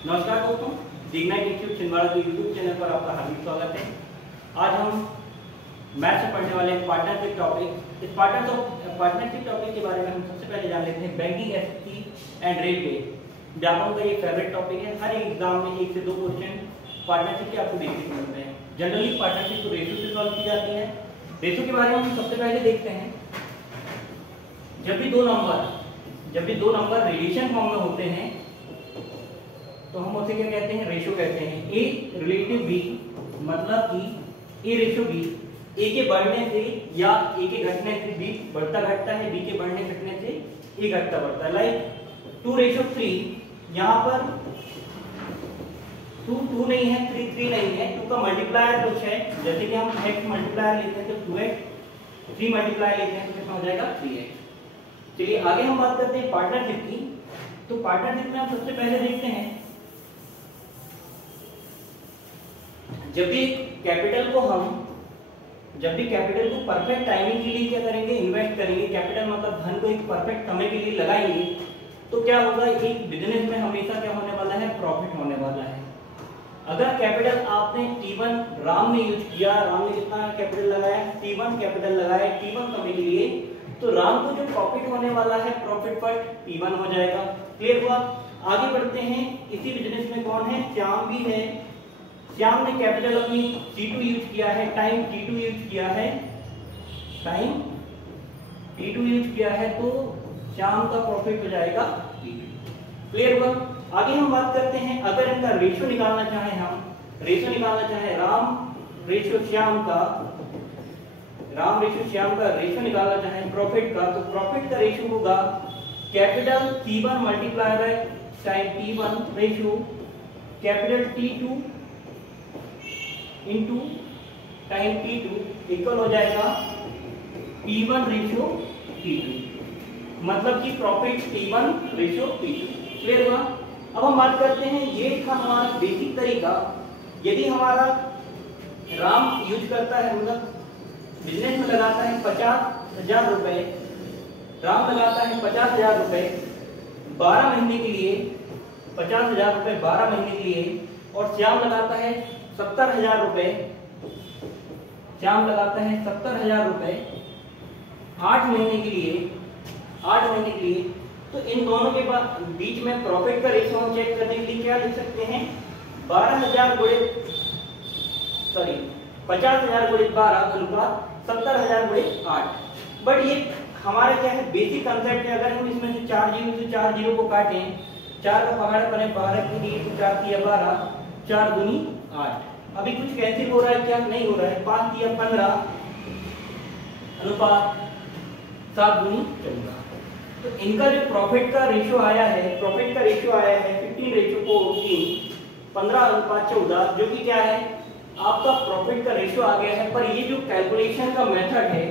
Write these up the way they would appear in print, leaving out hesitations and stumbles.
नमस्कार दोस्तों, दिग्नाइट इंस्टीट्यूट छिंदवाड़ा के यूट्यूब चैनल पर आपका हार्दिक स्वागत है। आज हम मैथ्स से पढ़ने वाले पार्टनरशिप टॉपिक। इस पार्टनरशिप टॉपिक के बारे में हम सबसे पहले जान लेते हैं बैंकिंग एसएससी एंड रेलवे। व्यापकों का ये फेवरेट टॉपिक है। हर एग्जाम में 1 से 2 क्वेश्चन पार्टनरशिप के आपको देखने को मिलते हैं। जनरली पार्टनरशिप को रेशो से सॉल्व की जाती है। रेशो के बारे में हम सबसे पहले देखते हैं। जब भी दो नंबर रिलेशन फॉर्म में होते हैं तो हम उसे क्या कहते हैं? रेशो कहते हैं। ए रिलेटिव बी मतलब कि ए रेशो बी, ए के बढ़ने से या ए के घटने से बी बढ़ता घटता है, बी के बढ़ने घटने से ए घटता बढ़ता है। लाइक 2:3, यहाँ पर 2 नहीं है, 3 नहीं है, 2 का मल्टीप्लायर कुछ है। जैसे कि हम x मल्टीप्लायर लेते हैं तो 2x, 3 मल्टीप्लायर लेते हैं तो कितना हो जाएगा? 3x। चलिए आगे हम बात करते हैं पार्टनरशिप की। तो पार्टनरशिप में हम सबसे पहले देखते हैं, जब भी कैपिटल को परफेक्ट टाइमिंग के लिए क्या करेंगे? इन्वेस्ट करेंगे। कैपिटल मतलब धन को एक परफेक्ट समय के लिए लगाएंगे तो क्या होगा? एक बिजनेस में हमेशा क्या होने वाला है? प्रॉफिट होने वाला है। अगर कैपिटल आपने T1 राम ने यूज किया, राम ने कितना कैपिटल लगाया? T1 कैपिटल लगाया T1 समय के लिए, तो राम को जो प्रॉफिट होने वाला है प्रॉफिट पर T1 हो जाएगा। क्लियर हुआ? आगे बढ़ते हैं। इसी बिजनेस में कौन है? श्याम भी है। श्याम ने कैपिटल अपनी T2 यूज किया है, टाइम T2 यूज किया है, तो श्याम का प्रॉफिट हो जाएगा T2। क्लियर हुआ? आगे हम बात करते हैं, अगर इनका रेशियो निकालना चाहे राम रेशियो श्याम का रेशियो निकालना चाहे प्रॉफिट का, तो प्रॉफिट का रेशियो होगा capital T1 multiply by time T1 ratio capital T2 into time T2 equal हो जाएगा P1 रेशियो P2, मतलब कि profit T1 ratio P2। Clear हुआ? अब हम बात करते हैं, ये था हमारा बेसिक तरीका। यदि हमारा राम यूज करता है, मतलब बिजनेस में लगाता है 50,000 रुपए, राम लगाता है 50,000 रुपए 12 महीने के लिए, 50,000 रुपए 12 महीने के लिए, और श्याम लगाता है 70,000 रुपए, 70,000 रुपए 8 महीने के लिए, तो इन दोनों के बीच में प्रॉफिट का रेशियो हम चेक करने के लिए क्या लिख सकते हैं? 50,000 गुणित 12 अनुपात 70,000 गुणित 8। बट ये हमारा क्या है? बेसिक कंसेप्ट है। अगर हम इसमें से 4 जीरो को काटें, 4 का पहाड़ करें 12 के लिए, तो 4 तिया 12, 4 दूनी 8। अभी कुछ कैंसिल हो रहा है क्या? नहीं हो रहा है। 5 तिया 15 अनुपात 7 दूनी 14। तो इनका जो प्रॉफिट का रेशियो आया है 15:3, 15:14, जो कि क्या है? आपका प्रॉफिट का रेशियो आ गया है। पर ये जो कैलकुलेशन का मेथड है,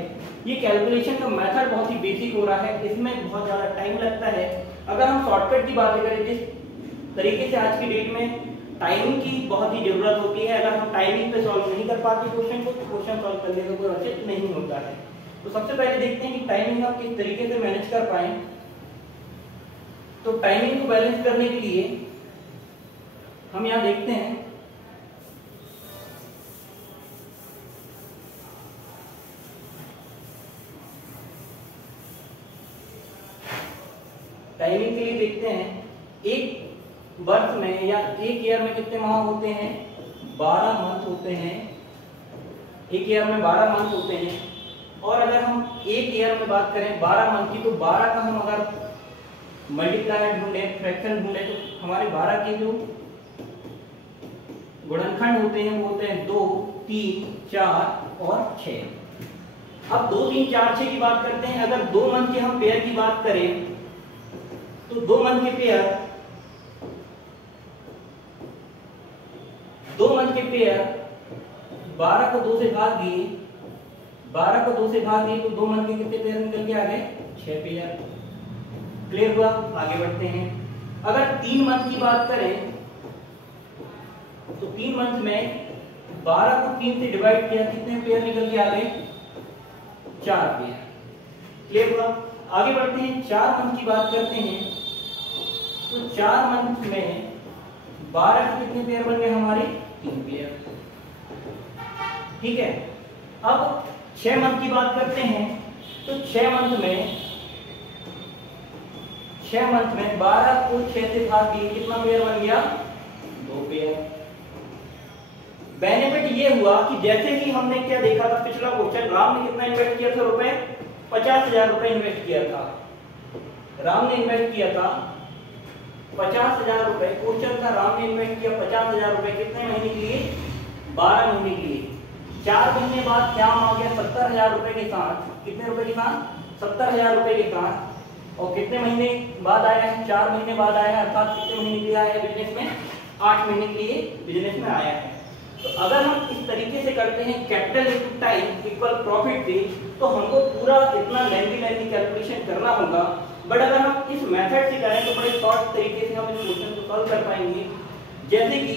ये कैलकुलेशन का मेथड बहुत ही बेसिक हो रहा है, इसमें बहुत ज्यादा टाइम लगता है। अगर हम शॉर्टकट की बात करें, जिस तरीके से आज की डेट में टाइमिंग की बहुत ही जरूरत होती है, अगर हम टाइमिंग पे सॉल्व नहीं कर पाते क्वेश्चन को, तो क्वेश्चन सॉल्व करने का कोई औचित्य नहीं होता है। तो सबसे पहले देखते हैं कि टाइमिंग आप किस तरीके से मैनेज कर पाए। तो टाइमिंग को बैलेंस करने के लिए हम यहाँ देखते हैं, टाइमिंग के लिए देखते हैं, एक वर्ष में या एक ईयर में कितने माह होते हैं? 12 मंथ होते हैं। एक ईयर में 12 मंथ होते हैं। और अगर हम एक ईयर में बात करें 12 मंथ की, तो 12 का हम अगर मल्टीप्लायर ढूंढे, फ्रैक्शन ढूंढे, तो हमारे 12 के जो गुणनखंड होते हैं वो होते हैं 2, 3, 4 और 6। अब 2, 3, 4, 6 की बात करते हैं। अगर 2 मंथ के हम पेयर की बात करें, तो 2 मंथ के पेयर 12 को 2 से भाग दिए, तो 2 मंथ के कितने पेयर निकल के आ गए? 6 पेयर। क्लियर हुआ? आगे बढ़ते हैं। अगर 3 मंथ की बात करें, तो 3 मंथ में 12 को 3 से डिवाइड किया, कितने पेयर निकल के आ गए? 4 पेयर। क्लियर हुआ? आगे बढ़ते हैं। 4 मंथ की बात करते हैं, तो 4 मंथ में 12 के कितने पेयर बन गए हमारे 3 पेयर। ठीक है, अब 6 मंथ की बात करते हैं तो 6 मंथ में 12 को 6 से भाग दिए कितना पेयर बन गया 2 पेयर। बेनिफिट ये हुआ कि जैसे ही हमने क्या देखा था पिछला क्वेश्चन, राम ने कितना इन्वेस्ट किया था रुपए 50,000 रुपए इन्वेस्ट किया था। राम ने इन्वेस्ट किया था 50,000 रुपए, क्वेश्चन था राम ने इन्वेस्ट किया 50,000 रुपए कितने महीने के लिए 12 महीने के लिए। 4 महीने बाद क्या आ गया 70,000 रुपए के साथ, कितने रुपए के साथ 70,000 रुपए के साथ। और कितने महीने बाद आया है 4 महीने बाद आया है, अर्थात कितने महीने के लिए आया है बिजनेस में 8 महीने के लिए बिजनेस में आया है। तो अगर हम इस तरीके से करते हैं capital into time equal profit से, तो हमको पूरा इतना लेंथी कैलकुलेशन करना होगा। बट अगर हम इस मेथड से करें तो बड़े शॉर्ट तरीके से हम इस क्वेश्चन को सॉल्व कर पाएंगे। जैसे कि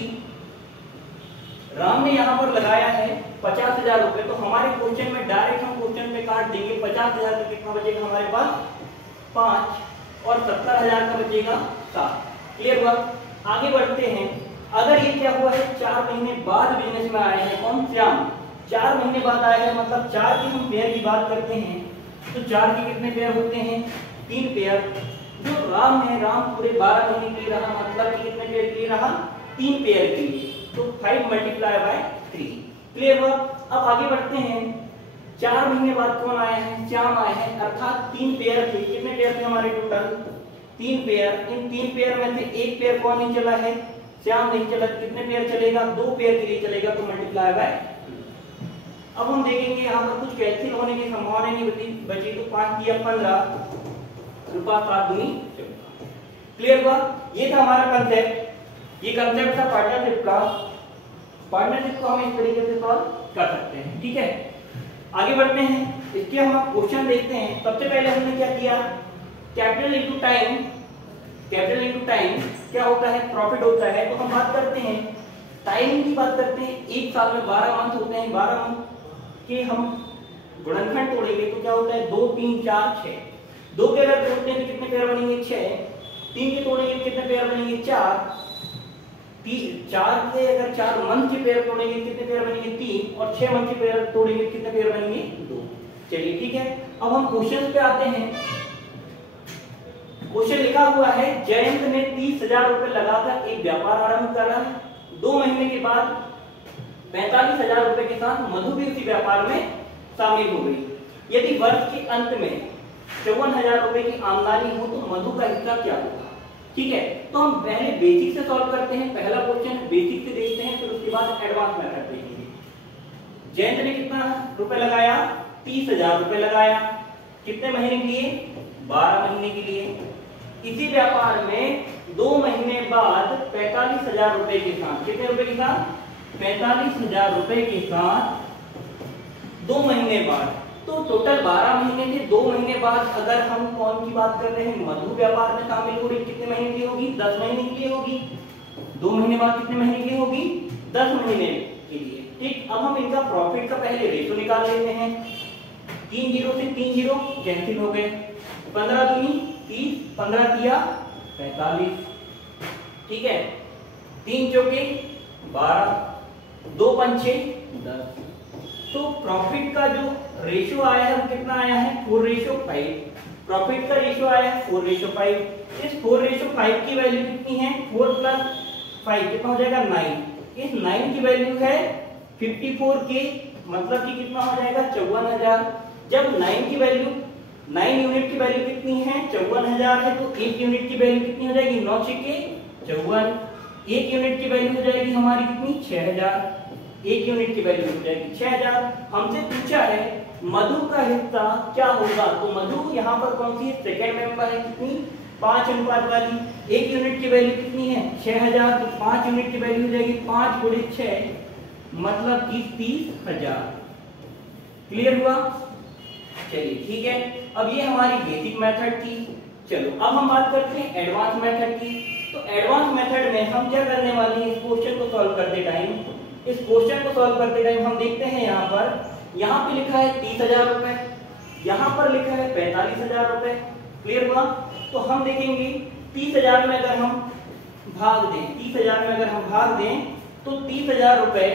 राम ने यहाँ पर लगाया है 50,000 रुपए, तो हमारे क्वेश्चन में डायरेक्ट हम क्वेश्चन में काट देंगे 50,000 का कितना बचेगा हमारे पास 5 और 70,000 का बचेगा 7। क्लियर हुआ? आगे बढ़ते हैं। अगर ये क्या हुआ है 4 महीने बाद बिजनेस में आए हैं, कौन श्याम 4 महीने बाद आए हैं, मतलब 4 की हम पेयर की बात करते हैं तो 4 के कितने पेयर होते हैं 3 पेयर। जो राम है, राम पूरे 12 महीने के लिए रहा, मतलब कि कितने पेयर के लिए रहा 3 पेयर के लिए, तो 5 मल्टीप्लाई बाय 3। क्लियर हुआ? अब आगे बढ़ते हैं। 4 महीने बाद कौन आया है श्याम आए हैं, अर्थात 3 पेयर थे। कितने पेयर थे हमारे टोटल 3 पेयर। इन 3 पेयर में से एक पेयर कौन नहीं चला है श्याम नहीं चला, कितने पेयर चलेगा 2 पेयर के लिए चलेगा, तो मल्टीप्लाई बाय। अब हम देखेंगे यहाँ पर कुछ कैंसिल होने की संभावना नहीं बची, तो 5 दिया 15 रुपया 7 दूनी 14। क्लियर हुआ? ये था हमारा कंसेप्ट। ये कंसेप्ट था पार्टनरशिप का। पार्टनरशिप को हम इस तरीके से सॉल्व कर सकते हैं। ठीक है, आगे बढ़ते हैं। इसके हम क्वेश्चन देखते हैं। सबसे पहले हमने क्या किया capital into time. Capital into time क्या होता है प्रॉफिट होता है। तो हम बात करते हैं टाइम की बात करते हैं। एक साल में 12 मंथ होते हैं, 12 मंथ के हम गुणनखंड तोड़ेंगे तो क्या होता है 2 3 4 6। 2 के अगर तोड़ते हैं तो कितने पेयर बनेंगे 6। 3 के तोड़ेंगे कितने पेयर बनेंगे 4। 4 के अगर 4 मंथ के पेयर तोड़ेंगे कितने पेयर बनेंगे 3। और 6 मंथ के पेयर तोड़ेंगे कितने पेयर बनेंगे 2। चलिए ठीक है, अब हम क्वेश्चन पे आते हैं। क्वेश्चन लिखा हुआ है जयंत ने 30,000 रुपए लगाकर एक व्यापार आरंभ करा। 2 महीने के बाद 45,000 रुपए के साथ मधु भी उसी व्यापार में शामिल हो गई। यदि वर्ष के अंत में 54,000 रुपए की आमदनी हो तो मधु का हिस्सा क्या होगा। ठीक है, तो हम पहले बेसिक से सॉल्व करते हैं। पहला क्वेश्चन बेसिक से देखते हैं, फिर उसके बाद एडवांस मेथड देखेंगे। जयंत ने कितना रुपए लगाया 30,000 रुपए लगाया। कितने महीने के लिए 12 महीने के लिए। इसी व्यापार में 2 महीने बाद 45,000 रुपए के साथ, कितने रुपए के साथ 45,000 रुपए के साथ 2 महीने बाद, तो टोटल 12 महीने थे। 2 महीने बाद अगर हम कौन की बात कर रहे हैं मधु व्यापार में शामिल हो रही, कितने महीने के लिए होगी 10 महीने के लिए होगी। 2 महीने बाद कितने महीने के लिए होगी 10 महीने के लिए। ठीक, अब हम इनका प्रॉफिट का पहले रेशो निकाल लेते हैं। 3 0 से 3 0 कैंसिल हो गए। 15 दूनी 30, 15 किया 45। ठीक है, 3 चौके 12, 2 पंचे 10। तो प्रॉफिट का जो रेशियो आया है वो कितना आया है 4:5। प्रॉफिट का रेशियो आया है 4:5। इस 4:5 की वैल्यू कितनी है 4 + 5 कितना हो जाएगा 9। इस 9 की वैल्यू है 54 के, मतलब कि कितना हो जाएगा 54,000। जब 9 की वैल्यू 9 यूनिट की वैल्यू कितनी है 54,000 है, तो 1 यूनिट की वैल्यू कितनी हो जाएगी 9 × 54। 1 यूनिट की वैल्यू हो जाएगी हमारी कितनी 6,000। 1 यूनिट की वैल्यू हो जाएगी 6,000। हमसे पूछा है मधु का हिस्सा क्या होगा, तो मधु यहाँ पर कौन सी सेकंड मेंबर है, कितनी 5 अनुपात वाली। 1 यूनिट की वैल्यू कितनी है 6,000, तो 5 यूनिट की वैल्यू हो जाएगी 5 × 6, मतलब कि 30,000। क्लियर हुआ? चलिए ठीक है, अब ये हमारी बेसिक मेथड थी। चलो अब हम बात करते हैं एडवांस मेथड की। तो एडवांस मेथड में हम क्या करने वाले हैं, इस क्वेश्चन को सॉल्व करते टाइम हम देखते हैं यहाँ पे लिखा है 30,000 रुपए, यहाँ पर लिखा है 45,000 रुपए। क्लियर हुआ? तो हम देखेंगे 30,000 में अगर हम भाग दें, 30,000 में अगर हम भाग दें तो 30,000 रुपए,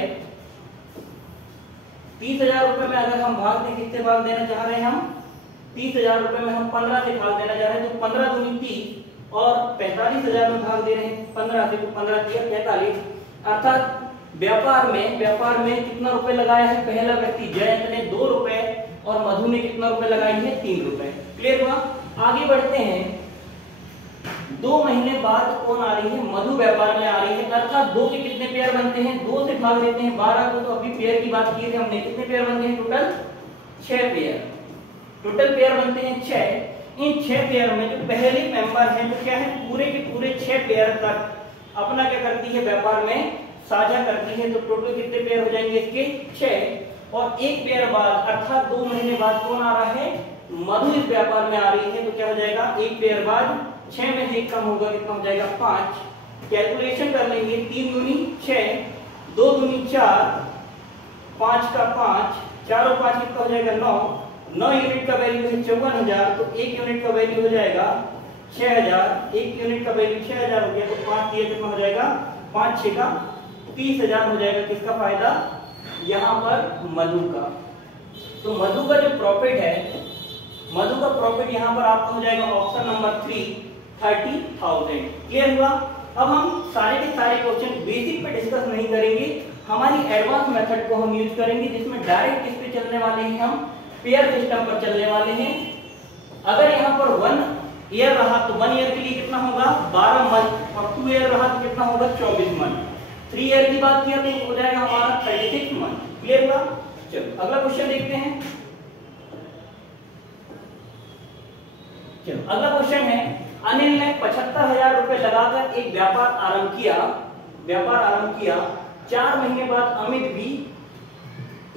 30,000 रुपए में अगर हम भाग दें, किससे भाग देना चाह रहे हैं हम? 30,000 रुपए में हम 15 से भाग देना चाह रहे हैं, तो 15 दूनी 30 और 45,000 में भाग दे रहे हैं 15 से, तो 15 3 45। अर्थात व्यापार में कितना रुपए लगाया है? पहला व्यक्ति जयंत ने 2 रुपए और मधु ने कितना रुपए लगाई है? 3 रुपए। क्लियर हुआ? आगे बढ़ते हैं। 2 महीने बाद कौन आ रही है? मधु व्यापार में आ रही है। अर्थात 2 से कितने पेयर बनते हैं? 2 से भाग देते हैं 12 को, तो अभी पेयर की बात की थी हमने, कितने पेयर बनते हैं टोटल? 6 पेयर। टोटल पेयर बनते हैं 6। इन 6 पेयर में जो पहली मेंबर है वो क्या है? पूरे के पूरे 6 पेयर तक अपना क्या करती है? व्यापार में साझा करती है। तो टोटल कितने पेयर हो जाएंगे इसके? 6। और एक पेयर बाद अर्थात 2 महीने बाद कौन आ रहा है? मधु इस व्यापार में आ रही है, तो क्या हो जाएगा? एक पेयर बाद 6 में से 1 कम होगा, कितना हो जाएगा? 5। कैलकुलेशन कर लेंगे, 3 दूनी 6, 2 दूनी 4, 5 का 5, 4 और 5 कितना हो जाएगा? 9 यूनिट का वैल्यू है 54,000, तो 1 यूनिट का वैल्यू हो जाएगा 6,000। 1 यूनिट का वैल्यू 6,000 हो गया, तो 5 दिए कितना हो जाएगा? 5 6 का 30,000 हो जाएगा। किसका फायदा? यहाँ पर मधु का। तो मधु का जो प्रॉफिट है, मधु का प्रॉफिट यहाँ पर आपका हो जाएगा ऑप्शन नंबर 3, 30,000। क्लियर हुआ? अब हम सारे के सारे क्वेश्चन बेसिक पे डिस्कस नहीं करेंगे, हमारी एडवांस मेथड को हम यूज करेंगे, जिसमें डायरेक्ट किस पे चलने वाले हैं? हम पेयर सिस्टम पर चलने वाले हैं। अगर यहाँ पर 1 ईयर रहा तो 1 ईयर के लिए कितना होगा? 12 मंथ, और 2 ईयर रहा तो कितना होगा? 24 मंथ। 3 ईयर की बात किया तो हो जाएगा हमारा 36 मंथ। क्लियर हुआ? चलो अगला क्वेश्चन देखते हैं। चलो अगला क्वेश्चन है, अनिल ने 75,000 रुपए लगाकर एक व्यापार आरंभ किया। 4 महीने बाद अमित भी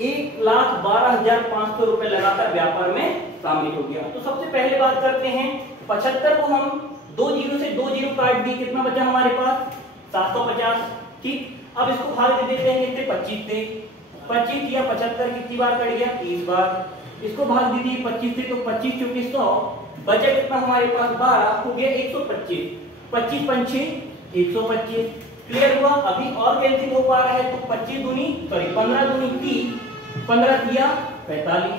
1,12,500 रुपए लगाकर व्यापार में शामिल हो गया। तो सबसे पहले बात करते हैं, 75 को हम 2 जीरो से 2 जीरो काट दिए, कितना बचा हमारे पास? 750। ठीक, अब इसको भाग दे देते हैं कितने? 25 से। 25 या 75 कितनी बार कट गया? 30 बार। इसको भाग दे दिए 25 से, तो 25 चौके 100, बचा कितना हमारे पास? 12 हो गया 125। 25 पंचे 125। क्लियर हुआ? अभी और कैंसिल हो पा रहा है, तो 15 दूनी 30, 15 दिया 45।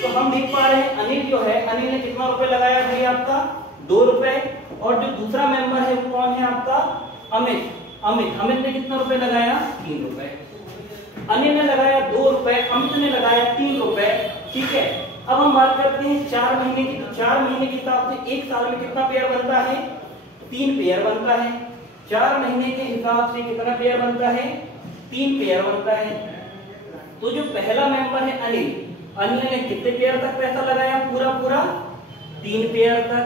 तो हम देख पा रहे हैं अनिल जो है, अनिल ने कितना रुपए लगाया भाई? आपका 2 रुपए। और जो दूसरा मेंबर है वो कौन है आपका? अमित ने कितना रुपए लगाया? 3 रुपए। अनिल ने लगाया 2 रुपए, अमित ने लगाया 3 रुपए। ठीक है, अब हम बात करते हैं 4 महीने की। तो 4 महीने के हिसाब से 1 साल में कितना पेयर बनता है? 3 पेयर बनता है। 4 महीने के हिसाब से कितना पेयर बनता है? 3 पेयर बनता है। तो जो पहला मेंबर है अनिल ने कितने पेयर तक पैसा लगाया? पूरा 3 पेयर तक।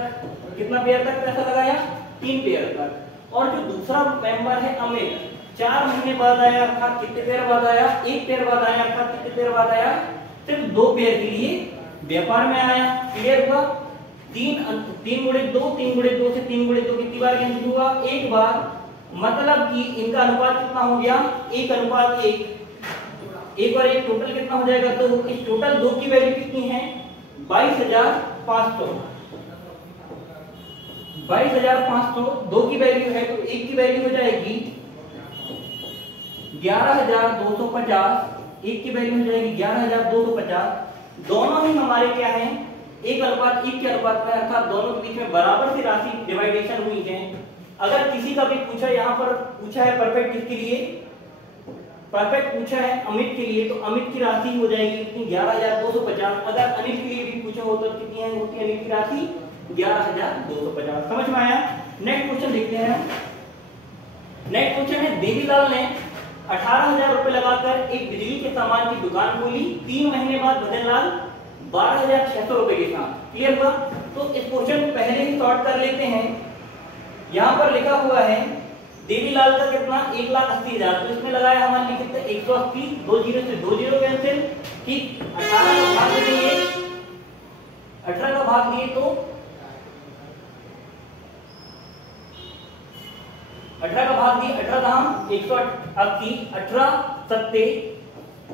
कितना पेयर तक पैसा लगाया? 3 पेयर तक। और जो दूसरा मेंबर है अमित, 4 महीने बाद आया, अर्थात कितने पेयर बाद आया? 1 पेयर बाद आया, अर्थात कितने पेयर बाद आया? सिर्फ 2 पेयर के लिए व्यापार में आया। क्लियर हुआ? 3 गुणे 2 से 3 गुणे 2 कितनी बार कैंसिल हुआ? 1 बार। मतलब कि इनका अनुपात कितना हो गया? 1:1। 1 और 1 टोटल कितना हो जाएगा? तो इस टोटल 2 की वैल्यू कितनी है? 22,500। 22,500 2 की वैल्यू है, तो 1 की वैल्यू हो जाएगी 11,250। 1 की वैल्यू हो जाएगी 11,250। दोनों ही हमारे क्या है? 1:1 के अनुपात में, अर्थात दोनों के बीच में बराबर सी राशि डिवाइडेशन हुई है। अगर किसी का भी पूछा, यहाँ पर पूछा है परफेक्ट, किसके लिए? परफेक्ट पूछा है अमित के लिए, तो अमित की राशि हो जाएगी कितनी? 11,250। अगर अनिल के लिए भी पूछा हो तो कितनी है होती है अनिल की राशि? 11,250। समझ में आया? नेक्स्ट क्वेश्चन देखते हैं। नेक्स्ट क्वेश्चन है, देवीलाल ने 18,000 रुपए लगाकर एक बिजली के सामान की दुकान खोली। 3 महीने बाद भजनलाल 12,600 रुपए के साथ। क्लियर हुआ? तो इस क्वेश्चन को पहले ही सॉर्ट कर लेते हैं। यहाँ पर लिखा हुआ है देवीलाल का कितना? 1,80,000। तो इसमें लगाया हमारे लिए कितना? 180। 2 जीरो से 2 जीरो कैंसिल। ठीक, 18 का भाग दिए, 18 का भाग दिए तो 18 का भाग दिए, 18 धाम 180, 18 सत्ते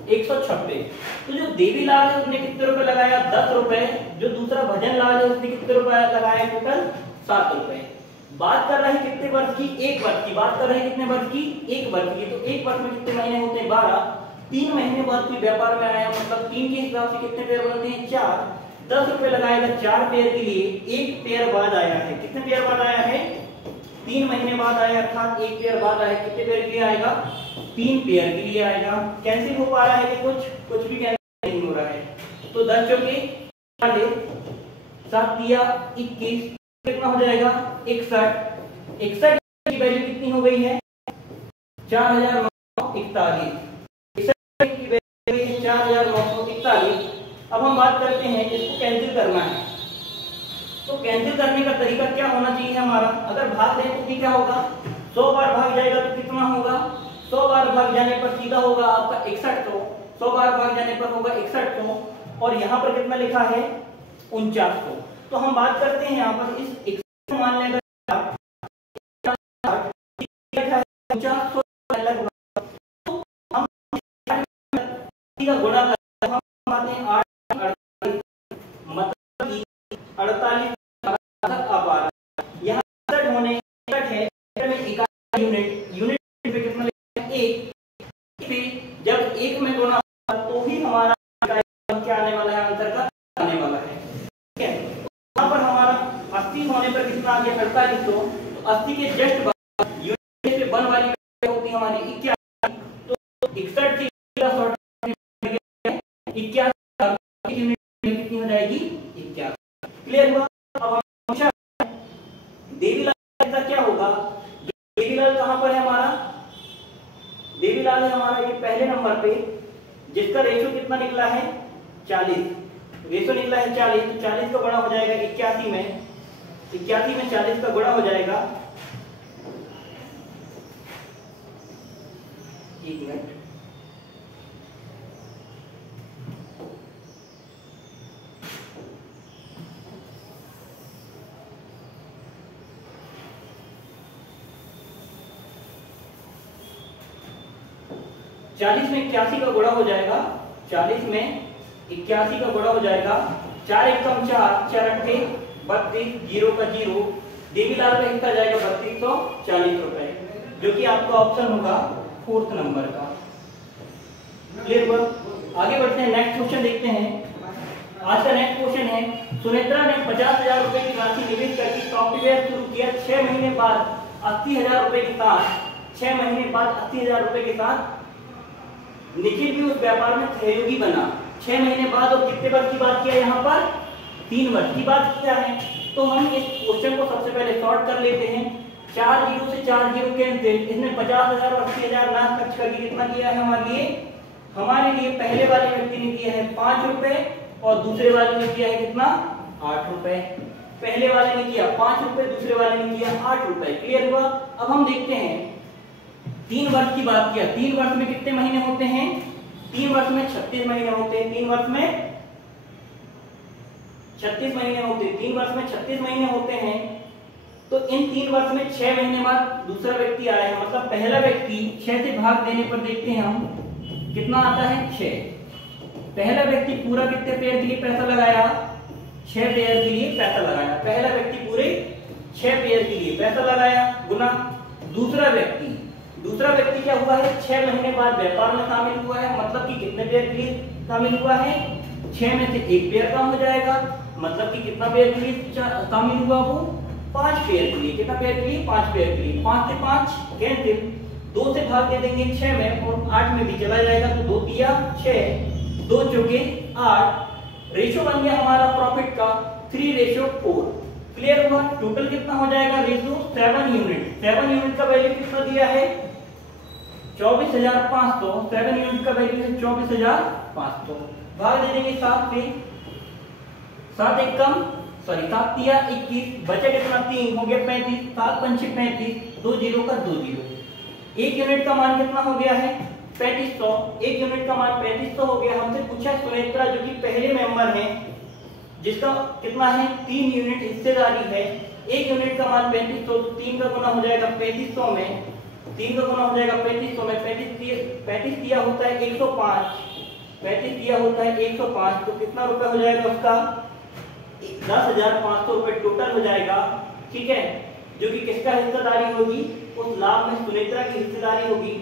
126। तो जो देवीलाल है उसने कितने रुपए लगाया? 10 रुपए। जो दूसरा भजनलाल है उसने कितने रुपए लगाया? टोटल 7 रुपए। बात कर रहे हैं कितने वर्ष की? एक वर्ष की। बात कर रहे हैं कितने वर्ष की? एक वर्ष की। तो एक वर्ष में कितने महीने होते हैं? 12। 3 महीने बाद कोई व्यापार में आया, मतलब 3 के हिसाब से कितने पेयर बनते हैं? 4। 10 रुपए लगाएगा 4 पेयर के लिए। एक पेयर बाद आया है, कितने पेयर बाद आया है? 3 महीने बाद आया, अर्थात एक पेयर बाद आया। कितने पेयर के लिए आएगा? 3 पेयर के लिए आएगा। कैंसिल हो पा रहा है कि कुछ भी कैंसिल नहीं हो रहा है। तो 10 चौके 7 दिया 21, कितना हो जाएगा? 61। 61 की वैल्यू कितनी हो गई है? 4941। 61 की वैल्यू 4941। अब हम बात करते हैं, इसको कैंसिल करना है। तो कैंसिल करने का तरीका क्या होना चाहिए हमारा? अगर भाग दें तो क्या होगा? 100 बार भाग जाएगा तो कितना होगा? 100 बार भाग जाने पर सीधा होगा आपका 6100। 100 बार भाग जाने पर होगा 6100। और यहाँ पर कितना लिखा है? 4900। तो हम बात करते हैं यहाँ पर इस 61 मान लेंगे 4900 अलग, तो हम का गुणा करते हैं, हम आते हैं 8 मतलब 48 अब आ रहा है। यहाँ 60 होने है में इकाई यूनिट पे कितना लिखा है? 1 पे जब 1 में गुणा तो ही हमारा क्या आने वाला है? आंसर का आने वाला है। ठीक है, यहाँ पर हमारा 80 होने पर कितना आ गया? 4800। तो 80 के जस्ट बाद यूनिट पे 1 वाली होती है हमारी 81। तो 61 से 81 यूनिट कितनी हो जाएगी? 81। क्लियर हुआ? अब हम देवीलाल का क्या होगा? देवीलाल कहां पर है हमारा? देवीलाल है हमारा ये पहले नंबर पे, जिसका रेशो कितना निकला है? 40। रेशो निकला है 40। तो 40 का गुणा हो जाएगा 81 में। 81 में 40 का गुणा हो जाएगा, एक मिनट, चालीस में 81 का गुणा हो जाएगा। 40 में 81 का गुणा हो जाएगा। 4 एकम 4, 4 अट्ठे 32, 0 का 0। देवीलाल का हिस्सा जाएगा 3240 रुपए, जो कि आपका ऑप्शन होगा 4th नंबर का। क्लियर हुआ? आगे बढ़ते हैं, नेक्स्ट क्वेश्चन देखते हैं। आज का नेक्स्ट क्वेश्चन है, सुनेत्रा ने 50,000 रुपए की राशि निवेश करके सॉफ्टवेयर शुरू किया। 6 महीने बाद 80,000 रुपए के साथ 6 महीने बाद 80,000 रुपए के साथ निखिल भी उस व्यापार में सहयोगी बना। 6 महीने बाद और कितने वर्ष की बात किया यहाँ पर? 3 वर्ष की बात किया है। तो हम इस क्वेश्चन को सबसे पहले सॉर्ट कर लेते हैं। 4 जीरो से 4 जीरो कैंसिल। इसने 50,000 और 80,000 ना खर्च करके कितना किया है हमारे लिए? हमारे लिए पहले वाले व्यक्ति ने किया है 5 रुपए और दूसरे वाले ने किया है कितना? 8 रुपए। पहले वाले ने किया 5 रुपए, दूसरे वाले ने किया 8 रुपए। क्लियर हुआ? अब हम देखते हैं 3 वर्ष की बात किया। 3 वर्ष में कितने महीने होते हैं? 3 वर्ष में 36 महीने होते हैं। 3 वर्ष में 36 महीने होते हैं। 3 वर्ष में 36 महीने होते हैं। तो इन 3 वर्ष में 6 महीने बाद दूसरा व्यक्ति आया है, मतलब पहला व्यक्ति 6 से भाग देने पर देखते हैं हम कितना आता है? 6। पहला व्यक्ति पूरा कितने पेयर के लिए पैसा लगाया? 6 पेयर के लिए पैसा लगाया। पहला व्यक्ति पूरे 6 पेयर के लिए पैसा लगाया, गुना दूसरा व्यक्ति क्या हुआ है? 6 महीने बाद व्यापार में शामिल हुआ है, मतलब कि कितने पेयर के लिए शामिल हुआ है? 6 में से 1 पेयर कम हो जाएगा, मतलब कि कितना पेयर के लिए शामिल हुआ? वो 5 पेयर के लिए। कितना पेयर के लिए? 5 पेयर के लिए। 5 से 5 कैंसिल, 2 से भाग दे देंगे 6 में और 8 में भी चला जाएगा, तो 2 तिया 6, 2 चौके 8। रेशो बन गया हमारा प्रॉफिट का 3:4। क्लियर हुआ? टोटल कितना हो जाएगा? Ratio 7 unit. 7 यूनिट का वैल्यू कितना दिया है? 24,500। 7 यूनिट का वैल्यू है 24,500। भाग दे देंगे 7 से, 7 तिया 21, बचा कितना? 3 हो गया 35, 7 पंचे 35, 2 जीरो का 2 जीरो। 1 यूनिट का मान कितना हो गया है? 3500। 1 यूनिट का मान 3500 हो गया। हमसे पूछा सुनेत्रा जो कि पहले मेंबर है, जिसका कितना है? 3 यूनिट हिस्सेदारी है। 1 यूनिट का मान 3500, तो 3 का गुना हो जाएगा 3500 में। 3 का गुना हो जाएगा 3500 में। 35 दिया होता है 105। 35 दिया होता है 105, तो कितना रुपए हो जाएगा उसका? 10,500 रुपए टोटल हो जाएगा। ठीक है, जो कि किसका हिस्सेदारी होगी, उस लाभ में सुनेत्रा की हिस्सेदारी होगी,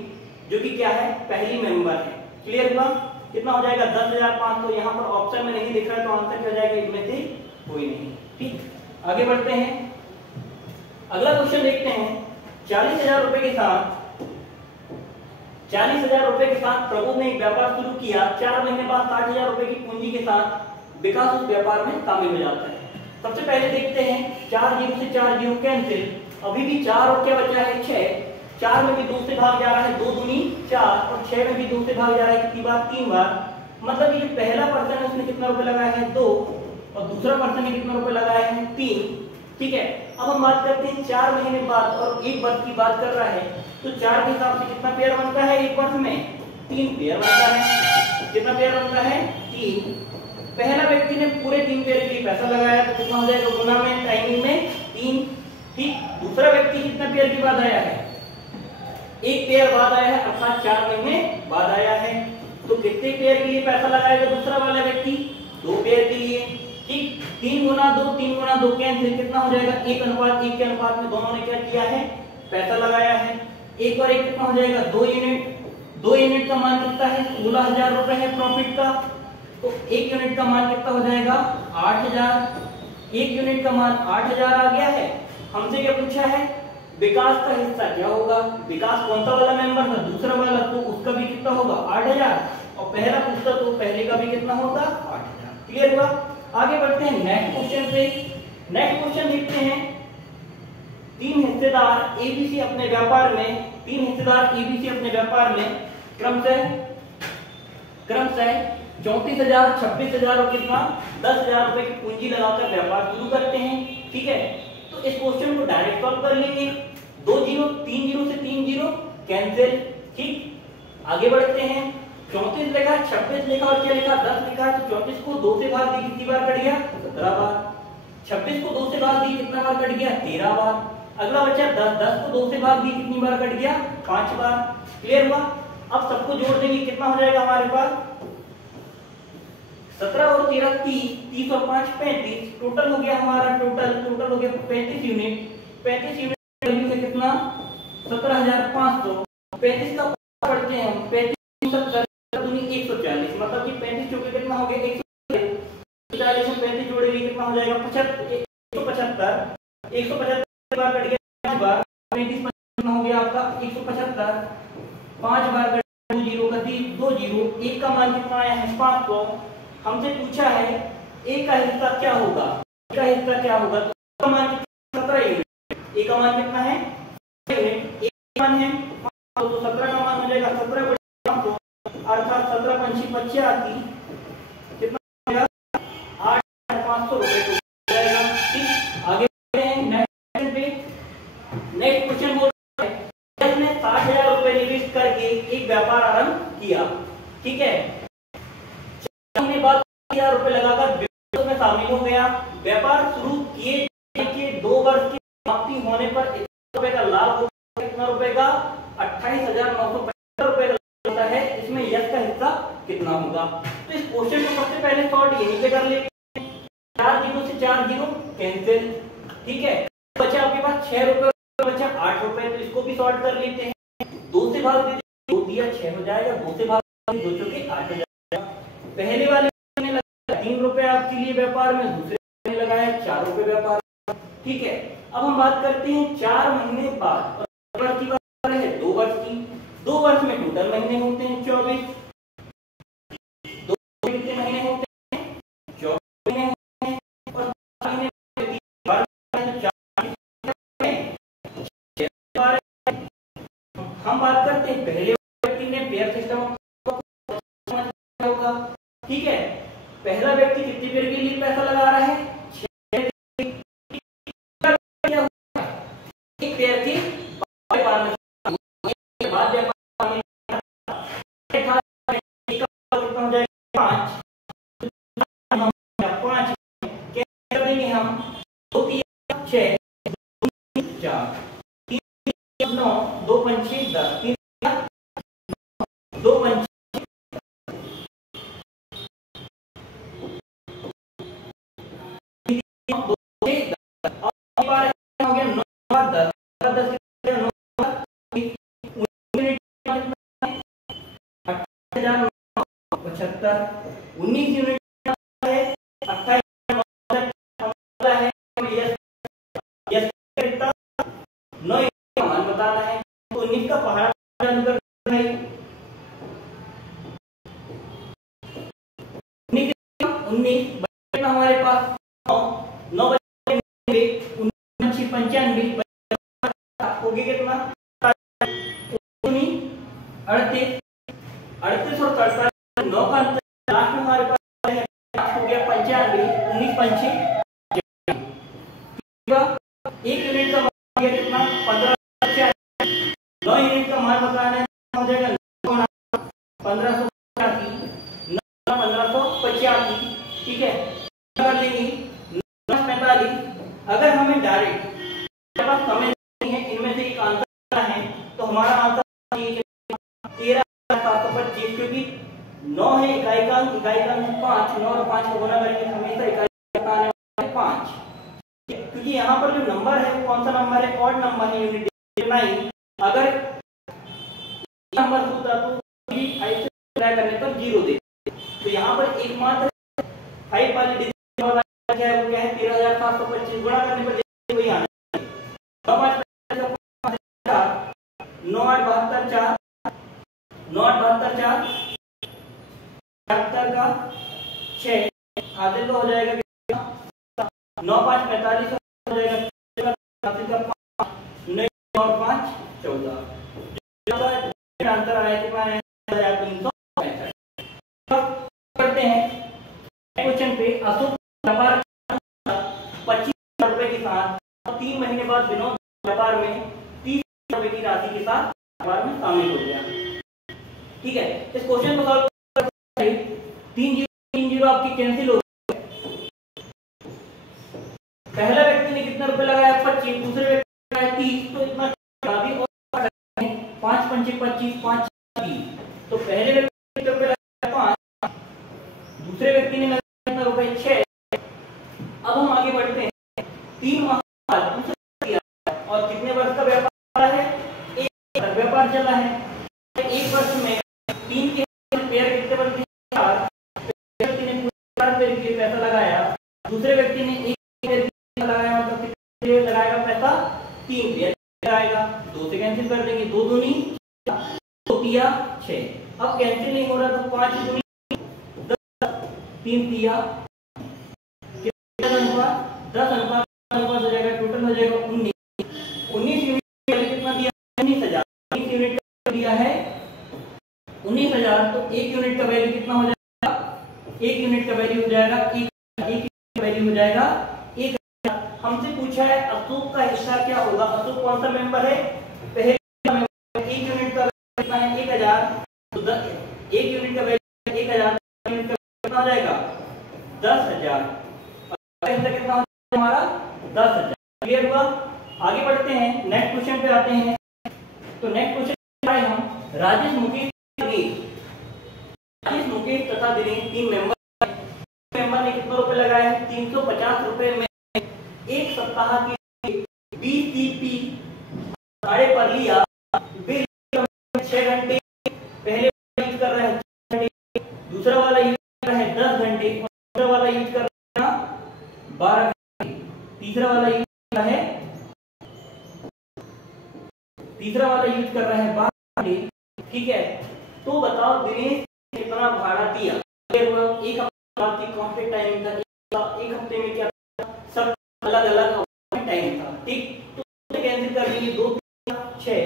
जो कि क्या है, पहली मेंबर है। क्लियर हुआ? कितना हो जाएगा 10,500। यहाँ पर ऑप्शन में नहीं दिख रहा है तो आंसर क्या हो जाएगा, इनमें से कोई नहीं। ठीक, आगे बढ़ते हैं, अगला क्वेश्चन देखते हैं। 40,000 रुपए के साथ 40,000 रुपए के साथ प्रबोध ने एक व्यापार शुरू किया। 4 महीने बाद 60,000 रुपए की पूंजी के साथ विकास उस व्यापार में शामिल हो जाता है। सबसे पहले देखते हैं 4 जीरो से 4 जीरो कैंसिल, अभी भी 4 और क्या बचा है 6। 4 में भी 2 से भाग जा रहा है, 2 दूनी 4, और 6 में भी 2 से भाग जा रहा है कितनी बार, 3 बार। मतलब ये जो पहला पर्सन है उसने कितना रुपए लगाया है 2, और दूसरा पर्सन ने कितना रुपए लगाया है 3। ठीक है, अब हम बात करते हैं 4 महीने बाद और 1 वर्ष की बात कर रहा है, तो 4 के हिसाब से कितना पेयर बनता है 1 वर्ष में, 3 पेयर बनता है। कितना पेयर बनता है 3। पहला व्यक्ति ने पूरे 3 पेयर के लिए पैसा लगाया तो कितना हो जाएगा, गुना में टाइमिंग में 3। ठीक, दूसरा व्यक्ति कितना पेयर के बाद आया है, 1 पेयर बाद आया है, अर्थात 4 महीने बाद आया है। तो कितने पेयर के लिए पैसा लगाएगा दूसरा वाला व्यक्ति, 2 पेयर के लिए। ठीक, 3 गुना 2 3 गुना 2 कैंसिल, कितना हो जाएगा 1:1 के अनुपात में दोनों ने क्या किया है, पैसा लगाया है। 1 और 1 कितना हो जाएगा 2 यूनिट। 2 यूनिट का मान कितना है, 16,000 रुपए है प्रॉफिट का, तो 1 यूनिट का मान कितना हो जाएगा 8,000। 1 यूनिट का मान 8,000 आ गया है। हमसे क्या पूछा है, विकास का हिस्सा क्या होगा, विकास कौन सा वाला मेंबर था, दूसरा वाला, तो उसका भी कितना होगा 8,000, और पहला पूछता तो पहले का भी कितना होगा 8,000। क्लियर हुआ? आगे बढ़ते हैं नेक्स्ट क्वेश्चन पे। नेक्स्ट क्वेश्चन देखते हैं, 3 हिस्सेदार एबीसी अपने व्यापार में, 3 हिस्सेदार एबीसी अपने व्यापार में क्रमशः 34,000, 26,000 और कितना 10,000 रुपए की पूंजी लगाकर व्यापार शुरू करते हैं। ठीक है, तो इस क्वेश्चन को डायरेक्ट सॉल्व कर लेंगे। 2 जीरो, 3 जीरो से 3 जीरो कैंसिल। ठीक, आगे बढ़ते हैं। 34 लिखा, 26 लिखा और क्या लिखा 10 लिखा है, तो 34 को 2 से भाग दी कितनी बार कट गया 17 बार। 26 को 2 से भाग दी कितना बार कट गया 13 बार। अगला बचा 10, 10 को 2 से भाग दी कितनी बार कट गया 5 बार। क्लियर हुआ? अब सबको जोड़ देंगे, कितना हो जाएगा हमारे पास 17 और 13 30, 30 और 5 35, टोटल हो गया हमारा, टोटल हो गया 35 यूनिट। 35 यूनिट वैल्यू है कितना 17,500। 35 का पढ़ते हैं हम, 35 140, मतलब कि 35 चौके कितना हो गया 140 में 35 जोड़ेंगे कितना हो जाएगा 175। 175 बार कट गया 5 बार, 35 कितना हो गया आपका 175। 5 बार कट 2 जीरो का 2 जीरो, 1 का मान कितना आया है 500। हमसे पूछा है ए का हिस्सा क्या होगा, ए का हिस्सा क्या होगा, तो का मान कितना 17 यूनिट। ए का मान कितना है यूनिट, ए का मान है 500, तो 17 का मान हो जाएगा 17 × 500, अर्थात 17 पंची 85, कितना हो जाएगा 8,500 रुपए हो जाएगा। ठीक, आगे बढ़ते हैं नेक्स्ट पे। नेक्स्ट क्वेश्चन बोल रहा है इसने 60,000 रुपए निवेश करके एक व्यापार आरंभ किया। ठीक है, 4 महीने बाद 60,000 रुपए लगाकर व्यापार में शामिल हो गया। व्यापार शुरू किए के 2 वर्ष की समाप्ति होने पर ₹1 का लाभ होगा। कितना रुपए का 28,950 रुपए का है। इसमें यश का हिस्सा कितना होगा, तो इस क्वेश्चन को सबसे पहले सॉल्व यहीं पे कर लेते हैं। 4 जीरो से 4 जीरो कैंसिल। ठीक है, बचा आपके पास 6 रुपए, बचा 8 रुपए, तो इसको भी सॉल्व कर लेते हैं। 2 से भाग दीजिए, 2 दिया 6 हो जाएगा, 2 से भाग 2 चौके 8 हो जाएगा। पहले वाले ने लगाया 3 रुपए आपके लिए व्यापार में, दूसरे ने लगाया 4 रुपए व्यापार। ठीक है, अब हम बात करते हैं 4 महीने बाद, और वर्ष की बात कर रहे हैं 2 वर्ष की। 2 वर्ष में टोटल महीने होते हैं 24। 2 कितने महीने होते हैं 24 महीने होते हैं, और महीने हम बात करते हैं पहले व्यक्ति ने पेयर सिस्टम होगा। ठीक है, पहला व्यक्ति कितने पेयर के लिए पैसा लगा रहा है 6 एक पेयर के बाद देंगे हम 2 3 6 4 3 9 2 पंचे 10 2 पंचे 2 से 10 हो गया 9 बाद 70, 19 यूनिट है, 28 है, यस कितना 9 यूनिट का मान बताना है। तो 19 का पहाड़ा चालू कर है, 19 बचेगा हमारे पास 9 बचे 95 हो गया कितना 38 और 43 9 का लास्ट में हमारे पास हो गया 95 19 पंचे 1 यूनिट का मान हो गया कितना 15 9 यूनिट का मान बताना है, हो जाएगा 1585 1585, ठीक है। कर लेंगे 45। अगर हमें डायरेक्ट समय नहीं है, इनमें से एक आंसर है, तो हमारा आंसर 13,725, क्योंकि 9 है इकाई का 5, 9 और 5 को गुना करेंगे हमेशा इकाई का आने वाला है 5, क्योंकि यहाँ पर जो नंबर है वो कौन सा नंबर है, ऑड नंबर है, यूनिट 9। अगर नंबर होता तो 5 से गुणा करने पर 0 दे, तो यहाँ पर एकमात्र 5 वाली डिजिट वाला क्या है, वो क्या है 13,725, गुणा करने पर वही आना है। 9 5 9 8 72 4 9 8 72 4 72 का 6 आधे का हो जाएगा 9 5 45 हो जाएगा 9 और 5 14, आंसर आया कितना है 1365। करते हैं क्वेश्चन पे। अशोक व्यापार 25,000 रुपए के साथ 3 महीने बाद विनोद व्यापार में 30,000 रुपए की राशि के साथ व्यापार में शामिल हो गया, ठीक है। इस क्वेश्चन को सॉल्व करते हैं 3 0 आपकी कैंसिल हो गई। पहला व्यक्ति ने कितना रुपए लगाया 25, दूसरे व्यक्ति ने लगाया 30, तो इतना भी और 5 पंचे 25 5 30, तो पहले व्यक्ति ने रुपए लगाया 5, दूसरे व्यक्ति ने लगाया कितना रुपए 6। अब हम आगे बढ़ते हैं। 3 माह बाद दूसरा दिया और कितने वर्ष का व्यापार है, 1 वर्ष व्यापार चला है। 1 वर्ष में 3 के पेयर कितने बनते हैं 4, व्यक्ति ने 4 पेयर के पैसा लगाया, दूसरे व्यक्ति ने 1 पेयर के लगाया, मतलब कितने पेयर लगाएगा पैसा 3 पेयर लगाएगा। 2 से कैंसिल कर देंगे, 2 दूनी 2 तिया 6। अब कैंसिल नहीं हो रहा तो 5 दूनी 10 3 तिया 10 अनुपात हो जाएगा, टोटल हो जाएगा 19 यूनिट कितना दिया 19,000, 19 यूनिट का दिया है 19,000, तो 1 यूनिट का वैल्यू कितना हो जाएगा, 1 यूनिट का वैल्यू हो जाएगा 1 का वैल्यू हो जाएगा 1,000। हमसे पूछा है अशोक का हिस्सा क्या होगा, अशोक कौन सा मेंबर है, पहले मेंबर। 1 यूनिट का कितना है 1,000, तो 1 यूनिट का वैल्यू 1,000, यूनिट का कितना हो जाएगा 10,000, कितना हमारा 10,000। क्लियर हुआ। आगे बढ़ते हैं, नेक्स्ट क्वेश्चन पे आते हैं। तो नेक्स्ट क्वेश्चन है हम राजेश मुकेश तथा दिनेश 3 मेंबर ने कितना रुपए लगाए हैं 350 रुपए में 1 सप्ताह की बीसीपी भाड़े पर लिया। बिल 6 घंटे, पहले यूज कर रहे हैं 6 घंटे, दूसरा वाला यूज कर रहा है 10 घंटे, दूसरा वाला यूज कर रहा है 12 घंटे, तीसरा वाला यूज कर रहा है 12 घंटे, ठीक है। तो बताओ दिनेश कितना भाड़ा दिया, एक हफ्ते कांस्टेंट टाइम था, एक हफ्ते में क्या सब अलग अलग टाइम था, ठीक। तो कैंसिल कर लेंगे 2 6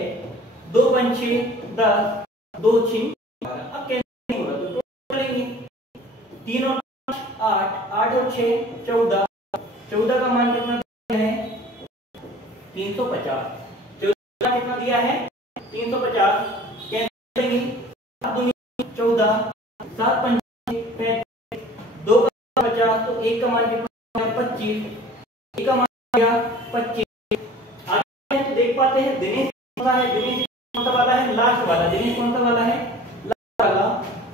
2 पंचे 10 2 6 12। अब कैंसिल नहीं हो रहा तो करेंगे 3 और 5 8 8 और 6 14, 14 का मान कितना है 350, 14 कितना दिया है 350, कैंसिल करेंगे 14 7 पंचे 2 का 50, तो 1 का मान कितना 25, 1 का मान गया 25। आगे तो देख पाते हैं दिनेश कौन सा है, दिनेश कौन सा वाला है लास्ट वाला, दिनेश कौन सा वाला है लास्ट वाला।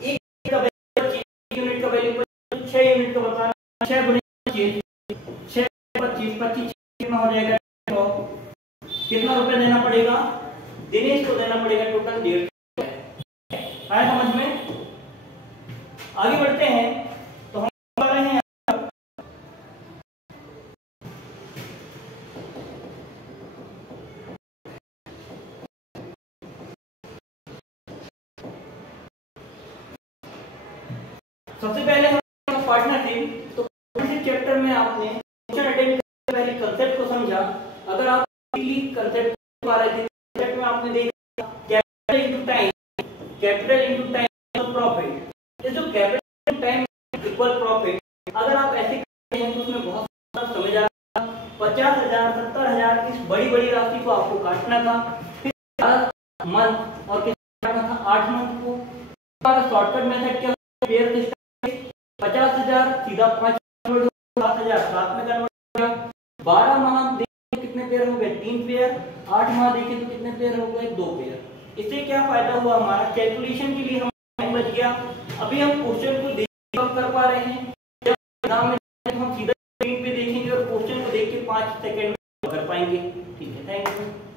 1 का वैल्यू 25 यूनिट का वैल्यू 6 यूनिट का बताना, 6 गुणे 25 6 25 25 कितना हो जाएगा, तो कितना रुपए देना पड़ेगा दिनेश को, देना पड़ेगा टोटल 150। आया समझ में। आगे बढ़ते हैं तो हम बता रहे हैं सबसे पहले हम पार्टनरशिप। तो पार्टनरशिप चैप्टर में आपने क्वेश्चन अटेंड करने से पहले कंसेप्ट को समझा। अगर आप कंसेप्ट पा रहे थे, कंसेप्ट में आपने देखा कैपिटल इनटू टाइम प्रॉफिट। ये जो capital into time equal profit, अगर आप ऐसे करते हैं तो उसमें बहुत सारा समझ आ रहा। 50,000 70,000 इस बड़ी बड़ी राशि को आपको काटना था, फिर मंथ और कितना काटना था 8 मंथ को। हमारा शॉर्टकट मेथड क्या पेयर सिस्टम, 50,000 सीधा 5 7,000 7 में कन्वर्ट हो गया। 12 माह देखिए कितने पेयर हो गए 3 पेयर, 8 माह देखिए तो कितने पेयर हो गए 2 पेयर। इससे क्या फायदा हुआ, हमारा कैलकुलेशन के लिए हम टाइम बच गया। अभी हम क्वेश्चन को देख कर पा रहे हैं, जब एग्जाम में हम सीधा स्क्रीन पे देखेंगे और क्वेश्चन को देख के 5 सेकंड में कर पाएंगे। ठीक है, थैंक यू।